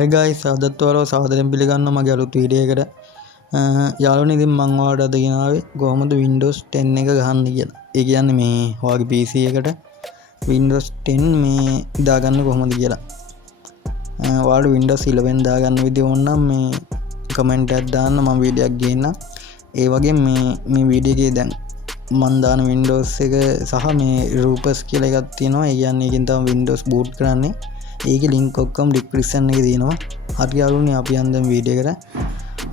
Hi guys, අදත් ඔයාලව සාදරයෙන් පිළිගන්නවා මගේ අලුත් වීඩියෝ එකට. යාළුවනේ ඉතින් මම ඔයාලට අද ගෙනාවේ කොහොමද Windows 10 එක ගහන්න කියලා. ඒ කියන්නේ මේ ඔයාගේ PC එකට Windows 10 මේ දාගන්න කොහොමද කියලා. ඔයාලට Windows 11 දාගන්න විදිය ඕන නම් මේ කමෙන්ට් එකක් දාන්න මම වීඩියෝ එකක් ගේන්නම්. ඒ වගේම මේ වීඩියෝ එකේ දැන් මම දාන Windows එක සහ මේ Rupus කියලා එකක් තියෙනවා. ඒ කියන්නේ ඒකෙන් තමයි Windows boot කරන්නේ. ඒක ලින්ක් ඔක්කොම ඩිස්ක්‍රිප්ෂන් එකේ තියෙනවා. හරි යාළුවනේ අපි යන්න දැන් වීඩියෝ එකට.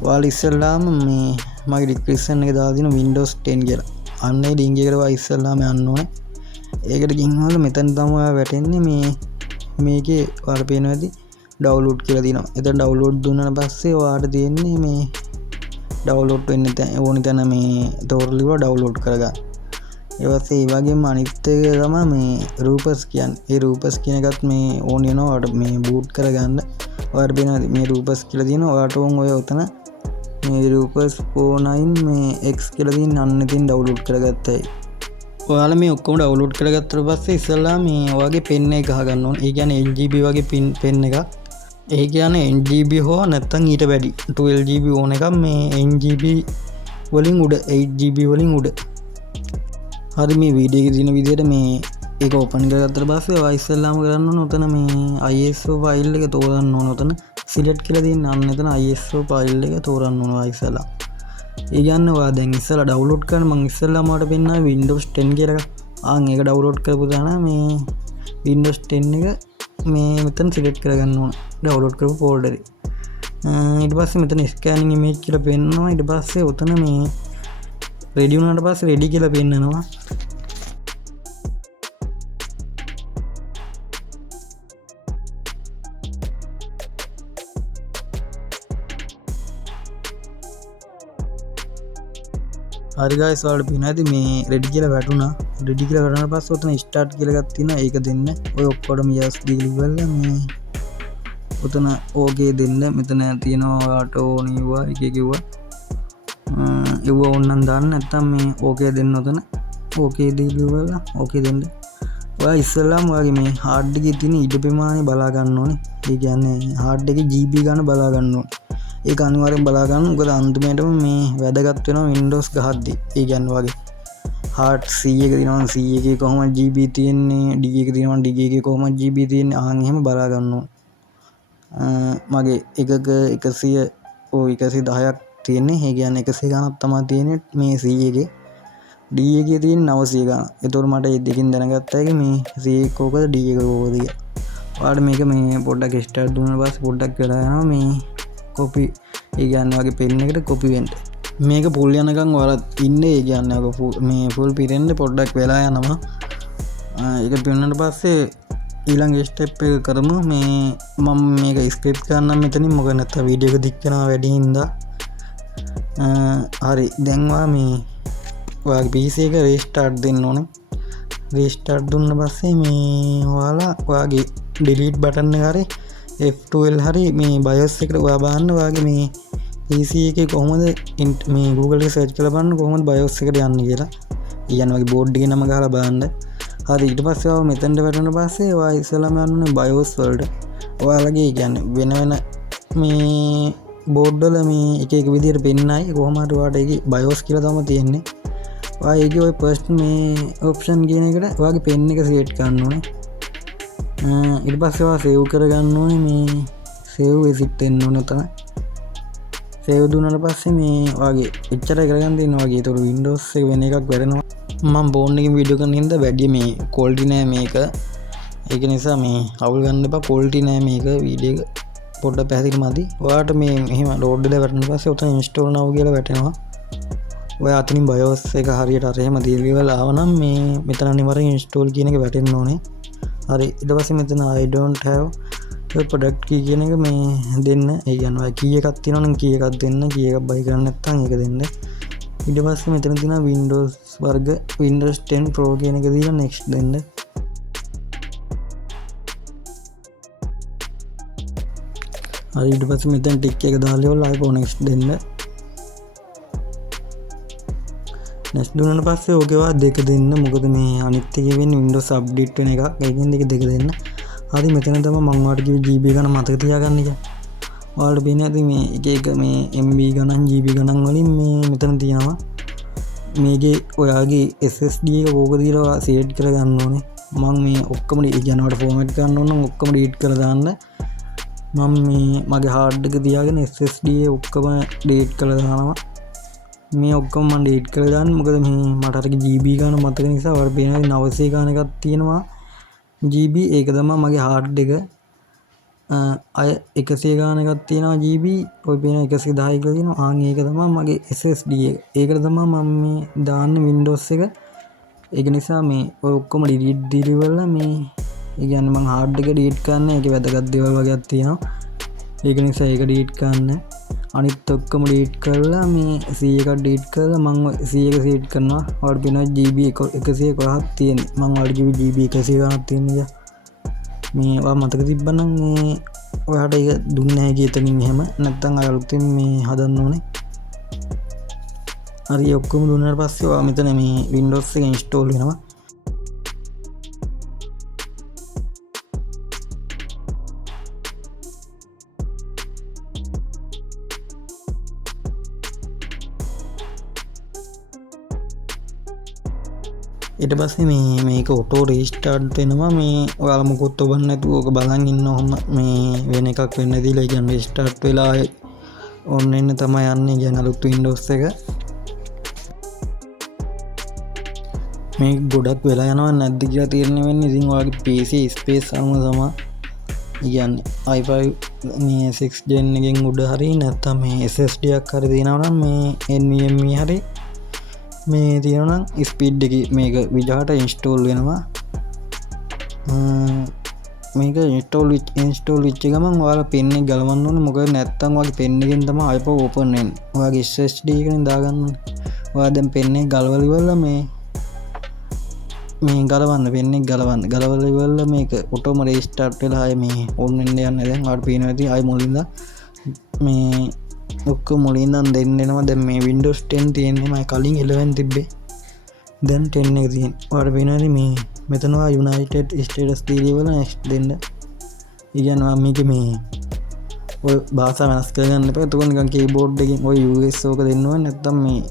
ඔයාලා ඉස්සෙල්ලාම මේ මගේ ඩිස්ක්‍රිප්ෂන් එකේ දාලා තියෙන Windows 10 කියලා. අන්න ඒ ලින්ක් එකට ඔයා ඉස්සෙල්ලාම යන්න ඕනේ. ඒකට ගිහින් මෙතන තමයි ඔයා වැටෙන්නේ මේකේ ඔයාලට පේනවා ඇති ඩවුන්ලෝඩ් කියලා තියෙනවා. එතන ඩවුන්ලෝඩ් දුන්නාට පස්සේ ඔයාලට තියෙන්නේ මේ ඩවුන්ලෝඩ් වෙන්න ඕනි තැන මේ තෝරලිව ඩවුන්ලෝඩ් කරගන්න. ඒ වගේ ඒ වගේම අනිත් එක තමයි මේ Rupus කියන්නේ. ඒ Rupus කියන එකත් මේ ඕන වෙනවා ඔයාලට මේ බූට් කරගන්න. ඔයාලට පේනවා මේ Rupus කියලා තියෙනවා. ඔයාලට ඕන ඔය උතන මේ Rupus 49 මේ X කියලා තියෙන අන්න ඉතින් ඩවුන්ලෝඩ් කරගත්තයි. ඔයාලා මේ ඔක්කොම ඩවුන්ලෝඩ් කරගත්තට පස්සේ ඉස්සෙල්ලා මේ ඔයාගේ පෙන් එක ගහගන්න ඕනේ. ඒ කියන්නේ 8GB වගේ පෙන් එකක්. ඒ කියන්නේ 8GB හෝ නැත්නම් ඊට වැඩි 12GB ඕන එකක් මේ 8GB වලින් උඩ 8GB වලින් උඩ. හරි මේ වීඩියෝ එකේ තියෙන විදිහට මේ ඒක ඕපන් කරගත්තට පස්සේ ඔයා ඉස්සෙල්ලාම කරන්න ඕන උතන මේ ISO ෆයිල් එක තෝරන්න ඕන. උතන සිලෙක්ට් කියලා තියෙන අන්න එතන ISO ෆයිල් එක තෝරන්න ඕන ඔයා ඉස්සෙල්ලා. ඒ කියන්නේ ඔයා දැන් ඉස්සෙල්ලා ඩවුන්ලෝඩ් කරන මම ඉස්සෙල්ලාම ඔයාලට පෙන්නනවා Windows 10 කියලා එකක්. ආන් ඒක ඩවුන්ලෝඩ් කරපු දාන මේ Windows 10 එක මේ මෙතන සිලෙක්ට් කරගන්න ඕන ඩවුන්ලෝඩ් කරපු ෆෝල්ඩර් එක. ඊට පස්සේ මෙතන ස්කෑනින් ඉමේජ් කියලා පෙන්නනවා. ඊට පස්සේ උතන මේ රෙඩි වුණාට පස්සේ රෙඩි කියලා පෙන්නනවා. හරි guys ඔයාලට පේනවා ඇති මේ රෙඩි කියලා වැටුණා. රෙඩි කියලා වැටුණාට පස්සේ උතන ස්ටාර්ට් කියලා එකක් තියෙනවා. ඒක දෙන්න. ඔය ඔක්කොටම yes දීලා මේ උතන ඕකේ දෙන්න. මෙතන තියෙනවා ඔයාලට ඕන ඒවා එක එක ඒවා. ඒව ඕනනම් දාන්න නැත්නම් මේ ඕකේ දෙන්න උතන. ඕකේ දීලා ඕකේ දෙන්න. ඔයා ඉස්සෙල්ලාම ඔයාගේ මේ හાર્ඩ් එකේ තියෙන ඉඩ ප්‍රමාණය බලා ගන්න ඕනේ. ඒ කියන්නේ හાર્ඩ් එකේ GB ගන්න බලා ගන්න ඕනේ. ඒක අනිවාර්යෙන් බලා ගන්න. මොකද අන්තිමේටම මේ වැදගත් වෙනවා Windows ගහද්දි. ඒ කියන්නේ වගේ hard C එක දිනනවා C එකේ කොහොමද GB තියෙන්නේ, D එක දිනනවා D එකේ කොහොමද GB තියෙන්නේ. ආන් එහෙම බලා ගන්න ඕන. මගේ එකක 110ක් තියෙන්නේ. ඒ කියන්නේ 100 ගණක් තමයි තියෙන්නේ මේ C එකේ. D එකේ තියෙන 900 ගණන්. ඒතකොට මට මේ දෙකෙන් දැනගත්තා එක මේ C එක කෝකද D එක කෝකද කියලා. ඔයාලට මේක මේ පොඩ්ඩක් ස්ටාර්ට් දුන්නා පස්සේ පොඩ්ඩක් වෙලා යනවා මේ කොපි. ඒ කියන්නේ වගේ පෙන් එකට කොපි වෙන්න. මේක පුල් යනකම් ඔයාලා ඉන්නේ. ඒ කියන්නේ මේ ෆුල් පිරෙන්න පොඩ්ඩක් වෙලා යනවා. ඒක පිරුණාට පස්සේ ඊළඟ ස්ටෙප් එක කරමු. මේ මම මේක ස්ක්‍රිප්ට් කරන්නම් මෙතනින්. මොකද නැත්නම් වීඩියෝ එක දික් වෙනවා වැඩි හින්දා. හරි දැන් මේ ඔයාගේ PC එක රීස්ටාර්ට් දෙන්න ඕනේ. රීස්ටාර්ට් දුන්න පස්සේ මේ ඔයාලා ඔයාගේ delete button එක හරි F12 හරි මේ BIOS එකට ඔයා බලන්න ඔයාගේ මේ PC එකේ කොහොමද මේ Google එකේ search කරලා බලන්න කොහොමද BIOS එකට යන්නේ කියලා. ඊයන් වගේ board එකේ නම ගහලා බලන්න. හරි ඊට පස්සේ ඔයා මෙතනට වැටුණා පස්සේ ඔයා ඉස්සෙල්ලාම යන්න ඕනේ BIOS වලට. ඔයාලගේ කියන්නේ වෙන මේ board වල මේ එක එක විදිහට පෙන්නයි. කොහොම හරි ඔයාලට ඒකේ BIOS කියලා තමයි තියෙන්නේ. ඔයා ඒකේ ඔය first මේ option කියන එකට ඔයාගේ pen එක select කරන්න ඕනේ. ඊට පස්සේ ඔයා save කරගන්න ඕනේ. මේ save exit වෙන්න ඕනේ තමයි. save දුන්නාට පස්සේ මේ ඔයාගේ එච්චරයි කරගන්න තියෙනවා වගේ. ඒතකොට Windows එක වෙන එකක් වැරෙනවා. මම phone එකකින් වීඩියෝ කරන හින්දා වැඩි මේ quality නෑ මේක. ඒක නිසා මේ අවුල් ගන්න එපා. quality නෑ මේක. වීඩියෝ එක පොඩ්ඩක් පැහැදිලි මදි. ඔයාට මේ මෙහෙම load වෙලා වැටෙන පස්සේ උතන install now කියලා වැටෙනවා. ඔයා අතනින් BIOS එක හරියට අර එහෙම දීලා ආවනම් මේ මෙතන අනිවාර්යෙන් install කියන එක වැටෙන්න ඕනේ. හරි ඊට පස්සේ මෙතන I don't have a product key කියන එක මේ දෙන්න. ඒ කියන්නේ ඔය key එකක් තියෙනවා නම් key එකක් දෙන්න. key එකක් buy කරන්න නැත්නම් ඒක දෙන්න. ඊට පස්සේ මෙතන තියෙනවා Windows වර්ග Windows 10 Pro කියන එක දීලා next දෙන්න. හරි ඊට පස්සේ මෙතන tick එක දාලා ඉවරලා ආයෙ next දෙන්න. next දුන්නාට පස්සේ ඕකේ වා දෙක දෙන්න. මොකද මේ අනිත් එකේ වෙන්නේ Windows update වෙන එක. ඒකෙන් දෙක දෙන්න. හරි මෙතන තමයි මම ඔයාලට කිව්වේ GB ගන්න මතක තියාගන්න කියලා. ඔයාලට පේන ඇති මේ එක මේ MB ගණන් GB ගණන් වලින් මේ මෙතන තියෙනවා මේකේ ඔයාගේ SSD එක ඕක දීලා සෙට් කරගන්න ඕනේ මම මේ ඔක්කොම යනවට ෆෝමැට් කරන්න ඕන ඔක්කොම ඩීලීට් කරලා දාන්න මම මේ මගේ හાર્ඩ් එක තියාගෙන SSD එක ඔක්කොම ඩීලීට් කරලා දානවා මේ ඔක්කොම මම ඩීලීට් කරලා දාන්න මොකද මේ මට අර GB ගාන මතක නිසා වර පේන 900 ගාන එකක් තියෙනවා GB ඒක තමයි මගේ හાર્ඩ් එක අය 100 ගාන එකක් තියෙනවා GB ඔය පේන 110 කියලා තියෙනවා ආන් ඒක තමයි මගේ SSD එක ඒකට තමයි මම මේ දාන්නේ Windows එක ඒක නිසා මේ ඔය ඔක්කොම ඩිලීට් කරලා මේ ඒ කියන්නේ මම හાર્ඩ් එක ඩිලීට් කරන්න ඒකේ වැදගත් දේවල් වගේක් තියෙනවා ඒක නිසා ඒක ඩිලීට් කරන්න අනිත් ඔක්කොම ඩිලීට් කරලා මේ C එක ඩිලීට් කරලා මම C එක සෙට් කරනවා ඔයාලට පේනවා GB 111ක් තියෙන්නේ මම ඔයාලට GB 100 ගානක් තියෙනවා මේ ඔයා මතක තිබ්බනම් මේ ඔයාට ඒක දුන්නේ නැහැ කීතනින් එහෙම නැත්නම් අලුතින් මේ හදන්න ඕනේ හරි ඔක්කොම දුන්නාට පස්සේ ඔයා මෙතන මේ Windows එක install වෙනවා ඊට පස්සේ මේක ඔටෝ රීස්ටාර්ට් වෙනවා මේ ඔයාලා මොකොත් ඔබන්න නැතුව ඕක බලන් ඉන්නවම මේ වෙන එකක් වෙන්න දීලා ඒ කියන්නේ රීස්ටාර්ට් වෙලා ඔන්න එන්න තමයි යන්නේ කියන අලුත් Windows එක මේ ගොඩක් වෙලා යනවා නැද්ද කියලා තීරණය වෙන්නේ ඉතින් ඔයාගේ PC ස්පේස් අනුව තමයි කියන්නේ i5 මේ 6 gen එකෙන් උඩ හරි නැත්නම් මේ SSD එකක් හරි දිනනවා නම් මේ NVMe හරි මේ තියෙනවා නම් ස්පීඩ් එක මේක විජහට ඉන්ස්ටෝල් වෙනවා මේක ඉන්ස්ටෝල් වෙච්ච ගමන් ඔයාලා පෙන් එක ගලවන්න ඕනේ මොකද නැත්තම් ඔයාගේ පෙන් එකෙන් තමයි iPad ඕපන් වෙන්නේ ඔයාගේ SSD එකෙන් දාගන්න ඕනේ ඔයා දැන් පෙන් එක ගලවලා ඉවරලා මේ ගලවන්න පෙන් එක ගලවලා ඉවරලා මේක ඔටෝම රීස්ටාර්ට් වෙලා ආයේ මේ ඕන් වෙන්න යන්නේ දැන් ඔයාලට පේනවා ඉතින් ආයේ මුලින්ද මේ ඔක්කොම මුලින්ම දෙන්න එනවා දැන් මේ Windows 10 තියෙන්නේ මම කලින් 11 තිබ්බේ දැන් 10 එක තියෙන්නේ ඔයාලට පේනවාද මේ මෙතන United States දීලා වල next දෙන්න ඉගෙනවා මේක මේ ඔය භාෂාව වෙනස් කරගන්න එපා එතකොට නිකන් keyboard එකෙන් ඔය US ඕක දෙන්න ඕනේ නැත්නම් මේ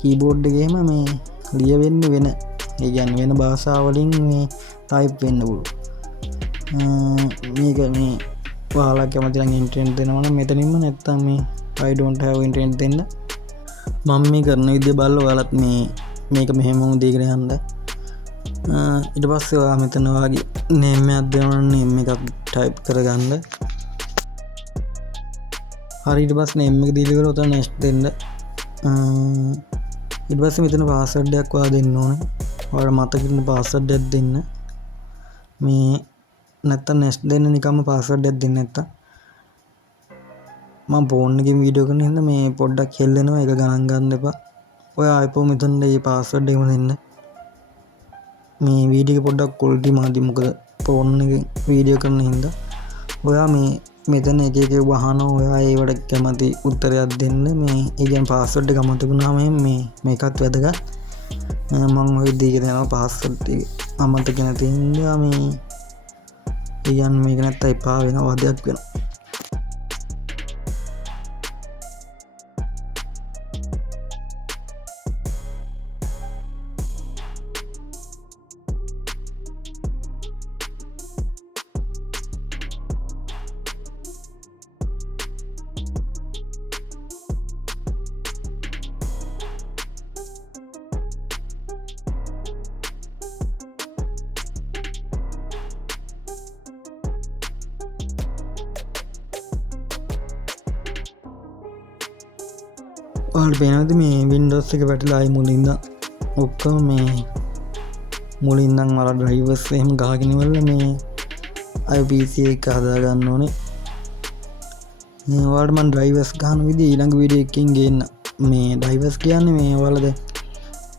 keyboard එකේම මේ ලියවෙන්නේ වෙන ඒ කියන්නේ වෙන භාෂාවලින් මේ type වෙන්න පුළුවන් මේක මේ ඔයාලා කැමති නම් ඉන්ටර්නෙට් දෙනවා නම් මෙතනින්ම නැත්නම් මේ I don't have internet දෙන්න මම මේ කරන විදිය බලලා ඔයාලත් මේක මෙහෙම දෙයකට යන්න ඊට පස්සේ ඔයා මෙතන ඔයාගේ name එකක් දෙනවා නම් name එකක් type කරගන්න හරි ඊට පස්සේ name එක දීලා ඉවර උතන next දෙන්න ඊට පස්සේ මෙතන password එකක් ඔයා දෙන්න ඕනේ ඔයාලා මතක ඉන්න password එකක් දෙන්න මේ නැත්තම් next දෙන්න නිකම්ම password එකක් දෙන්න නැත්තම් මම ෆෝන් එකෙන් වීඩියෝ කරන හින්දා මේ පොඩ්ඩක් හෙල්ලෙනවා ඒක ගණන් ගන්න එපා ඔය iPhone මෙතන මේ password එකම දෙන්න මේ වීඩියෝ එක පොඩ්ඩක් quality මාදි මොකද ෆෝන් එකෙන් වීඩියෝ කරන හින්දා ඔයා මේ මෙතන එක එක වහනවා ඔයා ඒවට කැමති උත්තරයක් දෙන්න මේ ඒ කියන්නේ password එක අමතක වුණාම මේකත් වැදගත් මම ඔය දීගෙන යනවා password එක අමතක නැති හින්දා මේ ඒ කියන්නේ මේක නැත්තම් එපා වෙනවා වදයක් වෙනවා ඔයාලට පේනවද මේ Windows එක වැටිලා ආයි මුලින්ද ඔක්කොම මේ මුලින්නම් වල drivers එහෙම ගහගෙන ඉවරලා මේ ආයි PC එක හදා ගන්න ඕනේ මේ ඔයාලට මම drivers ගහන විදිහ ඊළඟ වීඩියෝ එකකින් ගේන්න මේ drivers කියන්නේ මේ ඔයාලා දැන්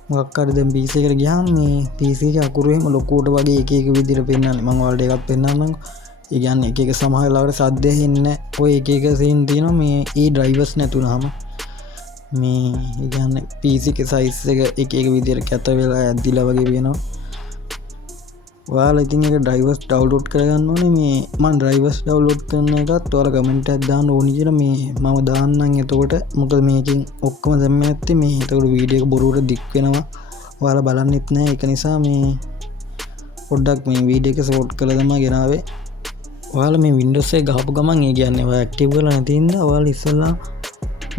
මොකක් හරි දැන් PC එකට ගියාම මේ PC එකේ අකුරු එහෙම ලොකුවට වගේ එක එක විදිහට පෙන්නන්නේ මම ඔයාලට එකක් පෙන්නන්නම් ඒ කියන්නේ එක එක සමහර වෙලාවට සද්ද ඇහෙන්නේ ඔය එක එක සීන් තියෙනවා මේ ඒ drivers නැතුනහම මේ ඒ කියන්නේ PC එකේ size එක එක එක විදිහට කැත වෙලා ඇද්දිලා වගේ වෙනවා ඔයාලා ඉතින් එක ඩ්‍රයිවර්ස් ඩවුන්ලෝඩ් කරගන්න ඕනේ මේ මම ඩ්‍රයිවර්ස් ඩවුන්ලෝඩ් කරන එකත් ඔයාලා කමෙන්ට් එකක් දාන්න ඕනි කියලා මේ මම දාන්නම් එතකොට මොකද මේකෙන් ඔක්කොම දැම්ම නැත්තේ මේ එතකොට වීඩියෝ එක බොරුවට දික් වෙනවා ඔයාලා බලන්නෙත් නැහැ ඒක නිසා මේ පොඩ්ඩක් මේ වීඩියෝ එක ෂෝට් කරලා තමයි ගෙනාවේ ඔයාලා මේ Windows එක ගහපු ගමන් ඒ කියන්නේ ඔයා ඇක්ටිව් කරලා නැති හින්දා ඔයාලා ඉස්සෙල්ලා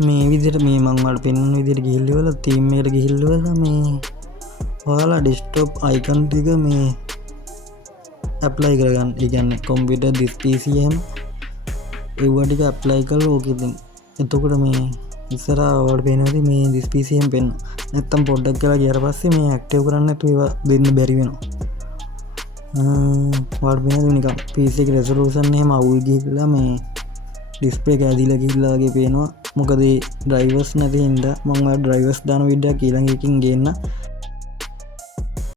මේ විදිහට මේ මම ඔයාලට පෙන්වන විදිහට ගිහිල්ලා තීම් එකට ගිහිල්ලා මේ ඔයාලා ඩෙස්ක්ටොප් අයිකන් ටික මේ ඇප්ලයි කරගන්න. ඒ කියන්නේ කම්පියුටර් this PC එහෙම ඒවා ටික ඇප්ලයි කරලා ඕක ඉතින් එතකොට මේ ඉස්සරහා ඔයාලට පේනවා මේ this PC එහෙම පෙන්න. නැත්තම් පොඩ්ඩක් කරලා ගියාට පස්සේ මේ ඇක්ටිව් කරන්න නැතුව ඒවා දෙන්න බැරි වෙනවා. ඔයාලට පේනවද නිකන් PC එකේ රෙසලූෂන් එහෙම අවුල් ගිහිල්ලා මේ ඩිස්ප්ලේ එක ඇදිලා ගිහිල්ලා වගේ පේනවා. මොකද ඒ ඩ්‍රයිවර්ස් නැති හින්දා මම ඔයාලට ඩ්‍රයිවර්ස් දාන වීඩියෝ එක ඊළඟ එකකින් ගේන්න.